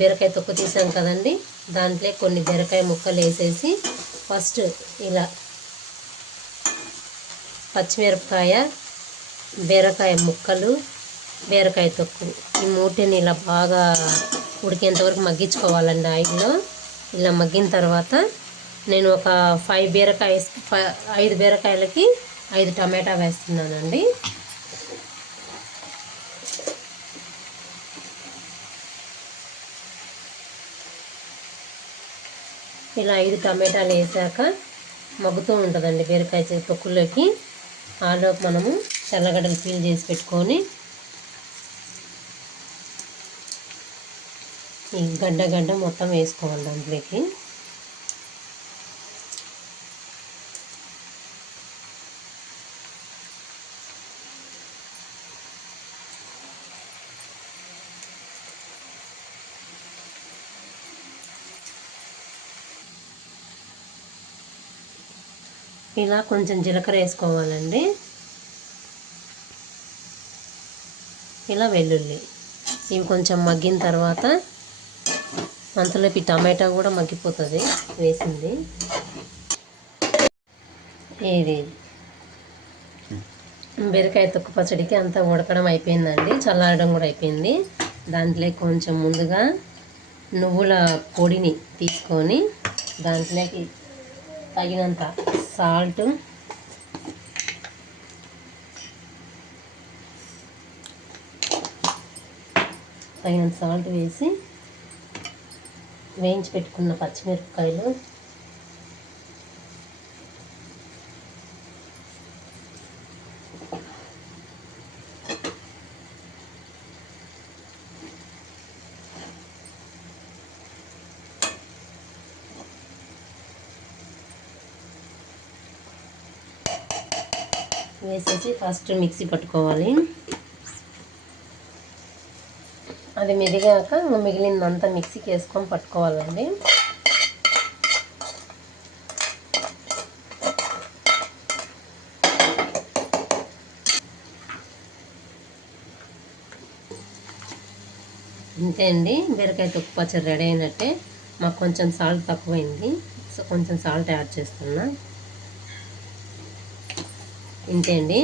బీరకాయ తొక్కు తీసాం కదండి, దాంట్లో కొన్ని బీరకాయ ముక్కలు వేసేసి ఫస్ట్ ఇలా పచ్చిమిరపకాయ, బీరకాయ ముక్కలు, బీరకాయ తొక్కు ఈ మూటిని ఇలా బాగా ఉడికేంత వరకు మగ్గించుకోవాలండి ఆయిల్లో. ఇలా మగ్గిన తర్వాత నేను ఒక 5 బీరకాయలకి 5 టమాటా వేస్తున్నానండి. ఇలా 5 టమాటాలు వేసాక మగ్గుతూ ఉంటుందండి బీరకాయ తొక్కులోకి. ఆలోపు మనము తెల్లగడ్డలు పీల్ చేసి పెట్టుకొని ఈ గడ్డ మొత్తం వేసుకోవాలి దాంట్లోకి. ఇలా కొంచెం జీలకర్ర వేసుకోవాలండి. ఇలా వెల్లుల్లి ఇవి కొంచెం మగ్గిన తర్వాత అంతలోకి టమాటా కూడా మగ్గిపోతుంది వేసింది. ఇది బీరకాయ తొక్కు పచ్చడికి అంతా ఉడకడం అయిపోయిందండి, చల్లారడం కూడా అయిపోయింది. దాంట్లో కొంచెం ముందుగా నువ్వుల పొడిని తీసుకొని దాంట్లోకి తగినంత సాల్ట్, వేసి వేయించి పెట్టుకున్న పచ్చిమిరపకాయలు, వేసేసి ఫస్ట్ మిక్సీ పట్టుకోవాలి. అది మెదిగాక మిగిలిందంతా మిక్సీకి వేసుకొని పట్టుకోవాలండి. అంతే అండి, బీరకాయ తొక్కు పచ్చడి రెడీ అయినట్టే. మాకు కొంచెం సాల్ట్ తక్కువైంది, సో కొంచెం సాల్ట్ యాడ్ చేస్తున్నా. ఇంతే అండి,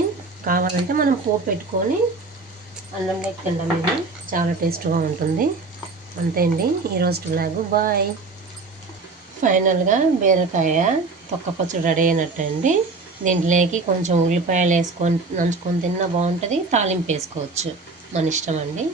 కావాలంటే మనం పోపు పెట్టుకొని అన్నంలోకి తినడం ఇది చాలా టేస్ట్గా ఉంటుంది. అంతే అండి ఈరోజు వ్లాగు. బాయ్. ఫైనల్గా బీరకాయ తొక్క పచ్చడి రెడీ అయినట్టండి. దీంట్లోకి కొంచెం ఉల్లిపాయలు వేసుకొని నంచుకొని తిన్నా బాగుంటుంది, తాలింపు వేసుకోవచ్చు, మన ఇష్టం అండి.